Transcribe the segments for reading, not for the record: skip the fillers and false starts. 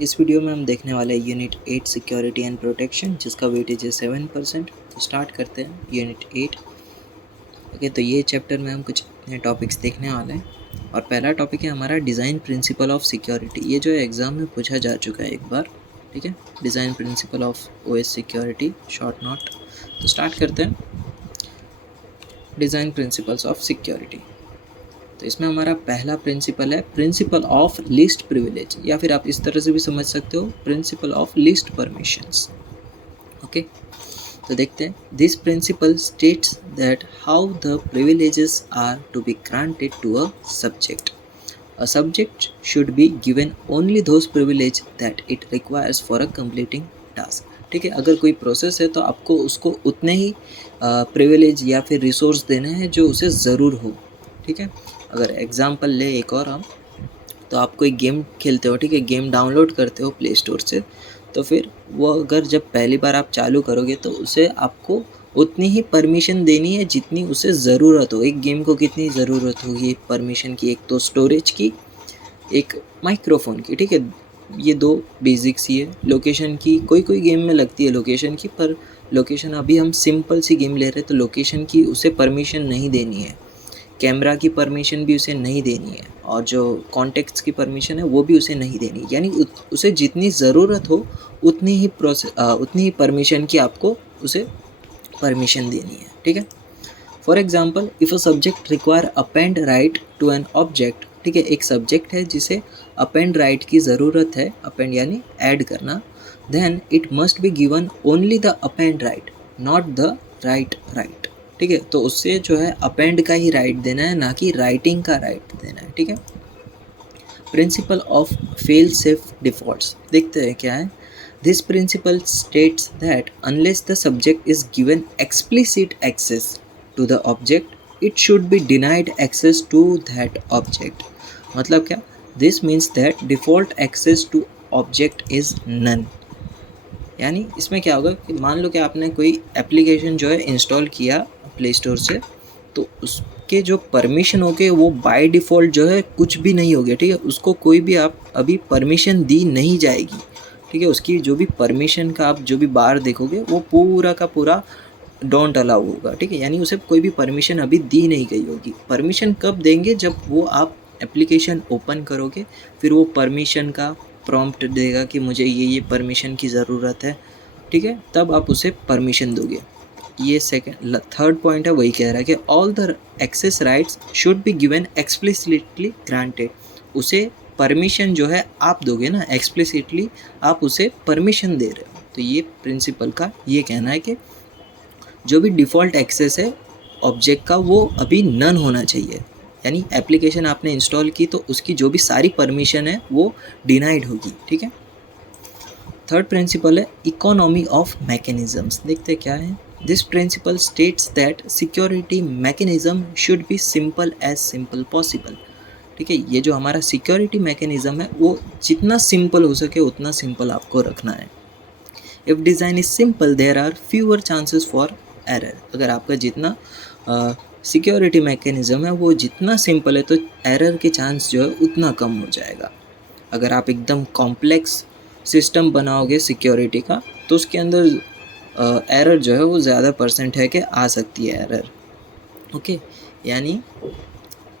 इस वीडियो में हम देखने वाले हैं यूनिट 8 सिक्योरिटी एंड प्रोटेक्शन, जिसका वेटेज है 7%। तो स्टार्ट करते हैं यूनिट 8। ओके, तो ये चैप्टर में हम कुछ नए टॉपिक्स देखने वाले हैं और पहला टॉपिक है हमारा डिज़ाइन प्रिंसिपल ऑफ सिक्योरिटी। ये जो है एग्ज़ाम में पूछा जा चुका है एक बार, ठीक है। Design principle of OS security, short note. तो स्टार्ट करते हैं डिज़ाइन प्रिंसिपल्स ऑफ सिक्योरिटी। तो इसमें हमारा पहला प्रिंसिपल है प्रिंसिपल ऑफ लीस्ट प्रिविलेज, या फिर आप इस तरह से भी समझ सकते हो principle of least permissions. Okay, तो देखते हैं। This principle states that how the privileges are to be granted to a subject. A subject should be given only those privilege that it requires for a completing task. ठीक है, अगर कोई process है तो आपको उसको उतने ही प्रिविलेज या फिर रिसोर्स देने हैं जो उसे ज़रूर हो। ठीक है, अगर एग्जांपल ले एक और हम, तो आप कोई गेम खेलते हो, ठीक है, गेम डाउनलोड करते हो प्ले स्टोर से, तो फिर वो अगर जब पहली बार आप चालू करोगे तो उसे आपको उतनी ही परमिशन देनी है जितनी उसे ज़रूरत हो। एक गेम को कितनी ज़रूरत होगी परमिशन की? एक तो स्टोरेज की, एक माइक्रोफोन की। ठीक है, ये दो बेसिक्स ही है। लोकेशन की कोई कोई गेम में लगती है लोकेशन की, पर लोकेशन अभी हम सिंपल सी गेम ले रहे हैं तो लोकेशन की उसे परमिशन नहीं देनी है। कैमरा की परमिशन भी उसे नहीं देनी है, और जो कॉन्टेक्ट्स की परमिशन है वो भी उसे नहीं देनी। यानी उसे जितनी ज़रूरत हो उतनी ही परमिशन की आपको उसे परमिशन देनी है। ठीक है, for example, if a subject require append right to an object. ठीक है, एक सब्जेक्ट है जिसे अपेंड राइट की ज़रूरत है, अपेंड यानी ऐड करना, then it must be given only the append right, not the right. ठीक है, तो उससे जो है अपेंड का ही राइट देना है, ना कि राइटिंग का राइट देना है। ठीक है, principle of fail safe defaults देखते हैं क्या है। This principle states that unless the subject is given explicit access to the object, it should be denied access to that object. मतलब क्या? This means that default access to object is none. यानी इसमें क्या होगा कि मान लो कि आपने कोई एप्लीकेशन जो है इंस्टॉल किया प्ले स्टोर से, तो उसके जो परमिशन होंगे वो बाय डिफ़ॉल्ट जो है कुछ भी नहीं होगे। ठीक है, उसको कोई भी आप अभी परमिशन दी नहीं जाएगी। ठीक है, उसकी जो भी परमिशन का आप जो भी बार देखोगे वो पूरा का पूरा डोंट अलाउ होगा। ठीक है, यानी उसे कोई भी परमिशन अभी दी नहीं गई होगी। परमिशन कब देंगे? जब वो आप एप्लीकेशन ओपन करोगे, फिर वो परमिशन का प्रॉम्प्ट देगा कि मुझे ये परमिशन की ज़रूरत है। ठीक है, तब आप उसे परमिशन दोगे। ये थर्ड पॉइंट है, वही कह रहा है कि all the access rights should be given explicitly granted. उसे परमिशन जो है आप दोगे ना, एक्सप्लिसिटली आप उसे परमिशन दे रहे हो। तो ये प्रिंसिपल का ये कहना है कि जो भी डिफ़ॉल्ट एक्सेस है ऑब्जेक्ट का वो अभी नन होना चाहिए। यानी एप्लीकेशन आपने इंस्टॉल की तो उसकी जो भी सारी परमिशन है वो डिनाइड होगी। ठीक है, थर्ड प्रिंसिपल है इकोनॉमी ऑफ मैकेनिज्म्स। देखते क्या है। This principle states that security mechanism should be simple as simple possible. ठीक है, ये जो हमारा सिक्योरिटी मैकेनिज्म है वो जितना सिंपल हो सके उतना सिंपल आपको रखना है। If design is simple there are fewer chances for error. अगर आपका जितना सिक्योरिटी मैकेनिज्म है वो जितना सिंपल है तो एरर के चांस जो है उतना कम हो जाएगा। अगर आप एकदम कॉम्प्लेक्स सिस्टम बनाओगे सिक्योरिटी का तो उसके अंदर एरर जो है वो ज़्यादा परसेंट है कि आ सकती है एरर। ओके, यानी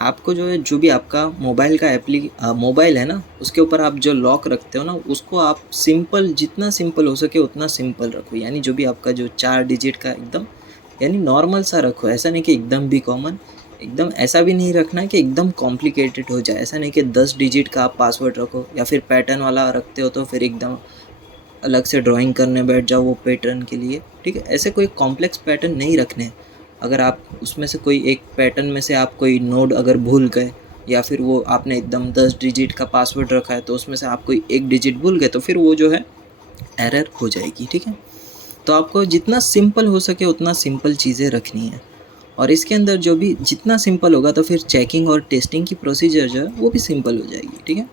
आपको जो है जो भी आपका मोबाइल का मोबाइल है ना, उसके ऊपर आप जो लॉक रखते हो ना, उसको आप सिंपल, जितना सिंपल हो सके उतना सिंपल रखो। यानी जो भी आपका जो 4 डिजिट का एकदम यानी नॉर्मल सा रखो। ऐसा नहीं कि एकदम भी कॉमन, एकदम ऐसा भी नहीं रखना कि एकदम कॉम्प्लिकेटेड हो जाए। ऐसा नहीं कि 10 डिजिट का आप पासवर्ड रखो, या फिर पैटर्न वाला रखते हो तो फिर एकदम अलग से ड्राइंग करने बैठ जाओ वो पैटर्न के लिए। ठीक है, ऐसे कोई कॉम्प्लेक्स पैटर्न नहीं रखने हैं। अगर आप उसमें से कोई एक पैटर्न में से आप कोई नोड अगर भूल गए, या फिर वो आपने एकदम 10 डिजिट का पासवर्ड रखा है तो उसमें से आप कोई एक डिजिट भूल गए, तो फिर वो जो है एरर हो जाएगी। ठीक है, तो आपको जितना सिंपल हो सके उतना सिंपल चीज़ें रखनी है, और इसके अंदर जो भी जितना सिंपल होगा तो फिर चेकिंग और टेस्टिंग की प्रोसीजर जो है वो भी सिंपल हो जाएगी। ठीक है,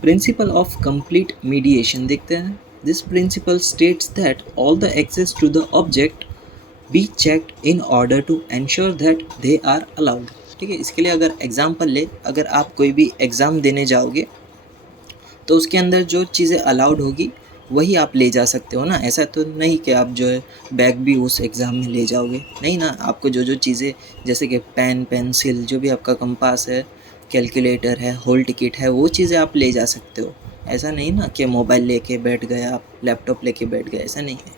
प्रिंसिपल ऑफ कंप्लीट मीडिएशन देखते हैं। This principle states that all the access to the object be checked in order to ensure that they are allowed. ठीक है, इसके लिए अगर एग्जाम्पल ले, अगर आप कोई भी एग्ज़ाम देने जाओगे तो उसके अंदर जो चीज़ें अलाउड होगी वही आप ले जा सकते हो ना। ऐसा तो नहीं कि आप जो है बैग भी उस एग्ज़ाम में ले जाओगे, नहीं ना। आपको जो जो चीज़ें जैसे कि पेन, पेंसिल, जो भी आपका कंपास है, कैलकुलेटर है, हॉल टिकट है, वो चीज़ें आप ले जा सकते हो। ऐसा नहीं ना कि मोबाइल लेके बैठ गए आप, लैपटॉप लेके बैठ गए, ऐसा नहीं है।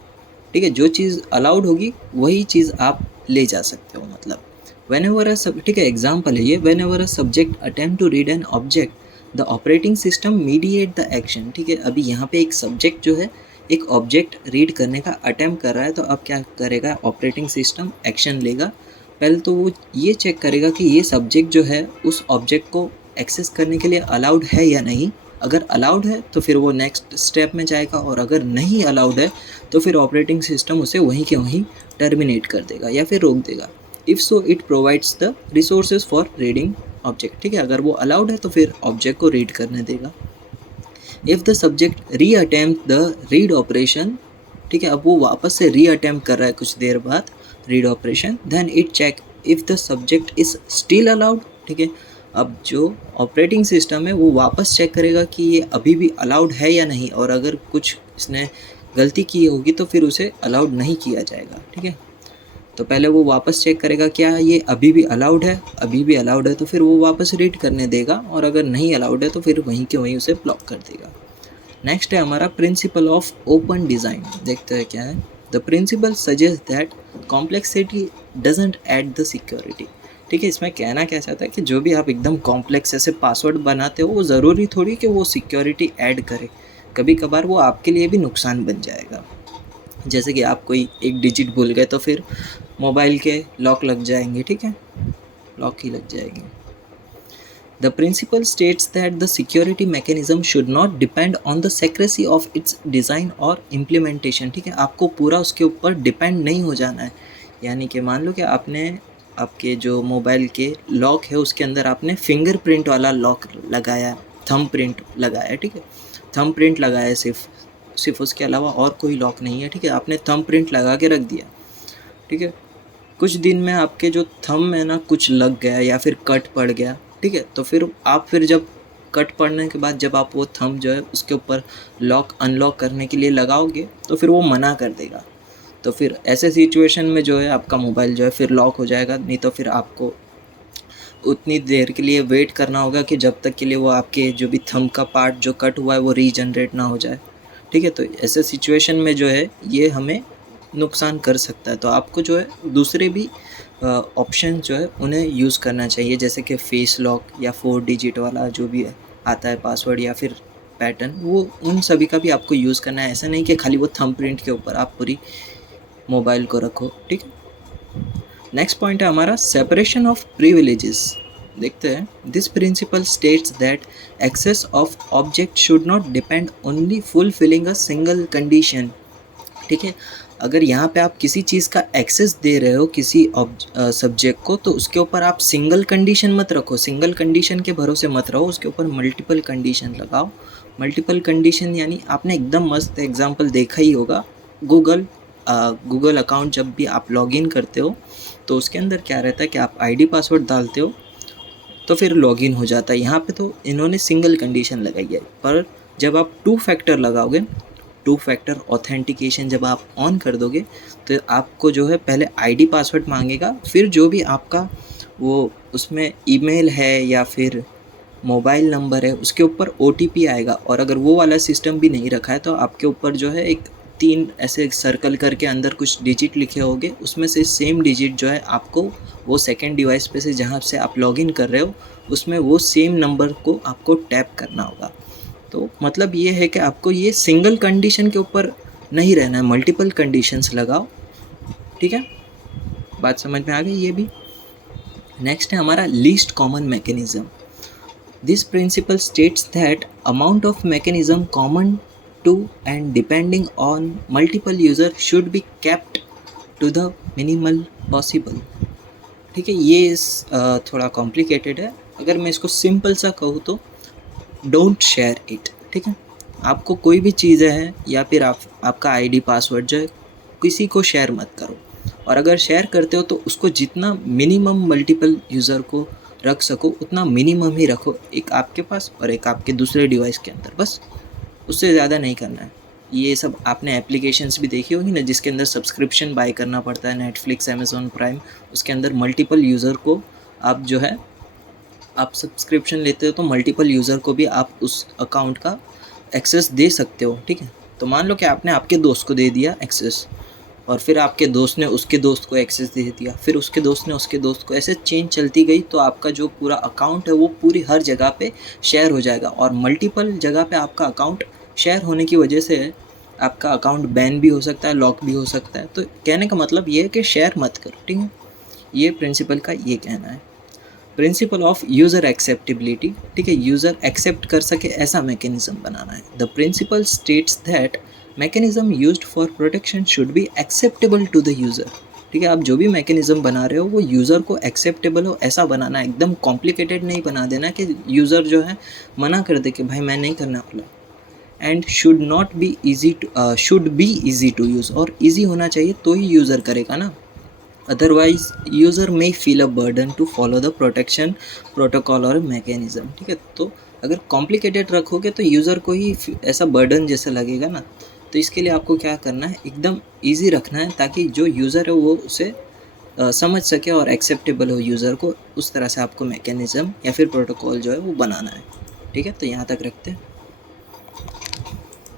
ठीक है, जो चीज़ अलाउड होगी वही चीज़ आप ले जा सकते हो। मतलब व्हेनेवर अ सब, ठीक है, एग्जांपल है ये, whenever a subject attempt to read an object the operating system mediate the action. ठीक है, अभी यहाँ पे एक सब्जेक्ट जो है एक ऑब्जेक्ट रीड करने का अटेम्प्ट कर रहा है, तो अब क्या करेगा ऑपरेटिंग सिस्टम, एक्शन लेगा। पहले तो वो ये चेक करेगा कि ये सब्जेक्ट जो है उस ऑब्जेक्ट को एक्सेस करने के लिए अलाउड है या नहीं। अगर अलाउड है तो फिर वो नेक्स्ट स्टेप में जाएगा, और अगर नहीं अलाउड है तो फिर ऑपरेटिंग सिस्टम उसे वहीं के वहीं टर्मिनेट कर देगा या फिर रोक देगा। If so it provides the resources for reading object. ठीक है, अगर वो अलाउड है तो फिर ऑब्जेक्ट को रीड करने देगा। इफ़ द सब्जेक्ट री अटेम्प्ट द रीड ऑपरेशन, ठीक है, अब वो वापस से री अटेम्प्ट कर रहा है कुछ देर बाद read operation, then it check if the subject is still allowed. ठीक है, अब जो ऑपरेटिंग सिस्टम है वो वापस चेक करेगा कि ये अभी भी अलाउड है या नहीं, और अगर कुछ इसने गलती की होगी तो फिर उसे अलाउड नहीं किया जाएगा। ठीक है, तो पहले वो वापस चेक करेगा क्या ये अभी भी अलाउड है, अभी भी अलाउड है तो फिर वो वापस रीड करने देगा, और अगर नहीं अलाउड है तो फिर वहीं के वहीं उसे ब्लॉक कर देगा। नेक्स्ट है हमारा प्रिंसिपल ऑफ ओपन डिज़ाइन। देखते हैं क्या है। The principle suggest that complexity doesn't add the security. ठीक है, इसमें कहना क्या चाहता है कि जो भी आप एकदम कॉम्प्लेक्स ऐसे पासवर्ड बनाते हो वो ज़रूरी थोड़ी कि वो सिक्योरिटी ऐड करे, कभी कभार वो आपके लिए भी नुकसान बन जाएगा। जैसे कि आप कोई एक डिजिट भूल गए तो फिर मोबाइल के लॉक लग जाएंगे। ठीक है, लॉक ही लग जाएंगे। The principle states that the security mechanism should not depend on the secrecy of its design or implementation। ठीक है, आपको पूरा उसके ऊपर डिपेंड नहीं हो जाना है। यानी कि मान लो कि आपने आपके जो मोबाइल के लॉक है उसके अंदर आपने फिंगरप्रिंट वाला लॉक लगाया, थंब प्रिंट लगाया। ठीक है, थंब प्रिंट लगाया, सिर्फ उसके अलावा और कोई लॉक नहीं है। ठीक है, आपने थंब प्रिंट लगा के रख दिया। ठीक है, कुछ दिन में आपके जो थंब है ना कुछ लग गया या फिर कट पड़ गया। ठीक है, तो फिर जब कट पड़ने के बाद जब आप वो थंब जो है उसके ऊपर लॉक अनलॉक करने के लिए लगाओगे तो फिर वो मना कर देगा। तो फिर ऐसे सिचुएशन में जो है आपका मोबाइल जो है फिर लॉक हो जाएगा, नहीं तो फिर आपको उतनी देर के लिए वेट करना होगा कि जब तक के लिए वो आपके जो भी थंब का पार्ट जो कट हुआ है वो रीजनरेट ना हो जाए। ठीक है, तो ऐसे सिचुएशन में जो है ये हमें नुकसान कर सकता है। तो आपको जो है दूसरे भी ऑप्शन जो है उन्हें यूज़ करना चाहिए, जैसे कि फेस लॉक या 4 डिजिट वाला जो भी आता है पासवर्ड या फिर पैटर्न, वो उन सभी का भी आपको यूज़ करना है। ऐसा नहीं कि खाली वो थंब प्रिंट के ऊपर आप पूरी मोबाइल को रखो। ठीक है, नेक्स्ट पॉइंट है हमारा सेपरेशन ऑफ प्रिविलेजेस। देखते हैं। This principle states that access of object should not depend only fulfilling a single condition. ठीक है, अगर यहाँ पे आप किसी चीज़ का एक्सेस दे रहे हो किसी सब्जेक्ट को, तो उसके ऊपर आप सिंगल कंडीशन मत रखो, सिंगल कंडीशन के भरोसे मत रहो, उसके ऊपर मल्टीपल कंडीशन लगाओ। मल्टीपल कंडीशन यानी आपने एकदम मस्त एग्जांपल देखा ही होगा, गूगल अकाउंट जब भी आप लॉगिन करते हो तो उसके अंदर क्या रहता है कि आप आईडी पासवर्ड डालते हो तो फिर लॉगिन हो जाता है। यहाँ पे तो इन्होंने सिंगल कंडीशन लगाई है, पर जब आप 2 फैक्टर लगाओगे, 2 फैक्टर ऑथेंटिकेशन जब आप ऑन कर दोगे तो आपको जो है पहले आईडी पासवर्ड मांगेगा, फिर जो भी आपका वो उसमें ईमेल है या फिर मोबाइल नंबर है उसके ऊपर OTP आएगा। और अगर वो वाला सिस्टम भी नहीं रखा है तो आपके ऊपर जो है एक 3 ऐसे सर्कल करके अंदर कुछ डिजिट लिखे होंगे, उसमें से सेम डिजिट जो है आपको वो सेकेंड डिवाइस पे से जहाँ से आप लॉगिन कर रहे हो उसमें वो सेम नंबर को आपको टैप करना होगा। तो मतलब ये है कि आपको ये सिंगल कंडीशन के ऊपर नहीं रहना है, मल्टीपल कंडीशंस लगाओ। ठीक है, बात समझ में आ गई ये भी। नेक्स्ट है हमारा least common mechanism. This principle states that amount of mechanism common to and depending on multiple user should be kept to the minimal possible. ठीक है, ये थोड़ा कॉम्प्लिकेटेड है, अगर मैं इसको सिंपल सा कहूँ तो डोंट शेयर इट। ठीक है, आपको कोई भी चीज़ है या फिर आपका आईडी पासवर्ड जो है किसी को शेयर मत करो, और अगर शेयर करते हो तो उसको जितना मिनिमम मल्टीपल यूज़र को रख सको उतना मिनिमम ही रखो, एक आपके पास और एक आपके दूसरे डिवाइस के अंदर, बस उससे ज़्यादा नहीं करना है। ये सब आपने एप्लीकेशंस भी देखी होगी ना, जिसके अंदर सब्सक्रिप्शन बाय करना पड़ता है, नेटफ्लिक्स, अमेज़ॉन प्राइम, उसके अंदर मल्टीपल यूज़र को आप जो है आप सब्सक्रिप्शन लेते हो तो मल्टीपल यूज़र को भी आप उस अकाउंट का एक्सेस दे सकते हो, ठीक है। तो मान लो कि आपने आपके दोस्त को दे दिया एक्सेस, और फिर आपके दोस्त ने उसके दोस्त को एक्सेस दे दिया, फिर उसके दोस्त ने उसके दोस्त को, ऐसे चेन चलती गई, तो आपका जो पूरा अकाउंट है वो पूरी हर जगह पे शेयर हो जाएगा। और मल्टीपल जगह पे आपका अकाउंट शेयर होने की वजह से आपका अकाउंट बैन भी हो सकता है, लॉक भी हो सकता है। तो कहने का मतलब ये है कि शेयर मत करो, ठीक है। ये प्रिंसिपल का ये कहना है। प्रिंसिपल ऑफ यूज़र एक्सेप्टेबिलिटी, ठीक है, यूज़र एक्सेप्ट कर सके ऐसा मैकेनिज्म बनाना है। The principle states that mechanism used for protection should be acceptable to the user, ठीक है। आप जो भी मैकेनिज्म बना रहे हो वो यूज़र को एक्सेप्टेबल हो ऐसा बनाना है, एकदम कॉम्प्लिकेटेड नहीं बना देना कि यूज़र जो है मना कर दे कि भाई मैं नहीं करने वाला। And should not be easy to should be easy to use, और ईजी होना चाहिए तो ही यूज़र करेगा ना, otherwise user may feel a burden to follow the protection protocol और मैकेनिज्म, ठीक है। तो अगर कॉम्प्लिकेटेड रखोगे तो यूज़र को ही ऐसा बर्डन जैसा लगेगा ना। तो इसके लिए आपको क्या करना है, एकदम इजी रखना है, ताकि जो यूज़र है वो उसे समझ सके और एक्सेप्टेबल हो यूज़र को, उस तरह से आपको मैकेनिज़्म या फिर प्रोटोकॉल जो है वो बनाना है, ठीक है। तो यहाँ तक रखते हैं।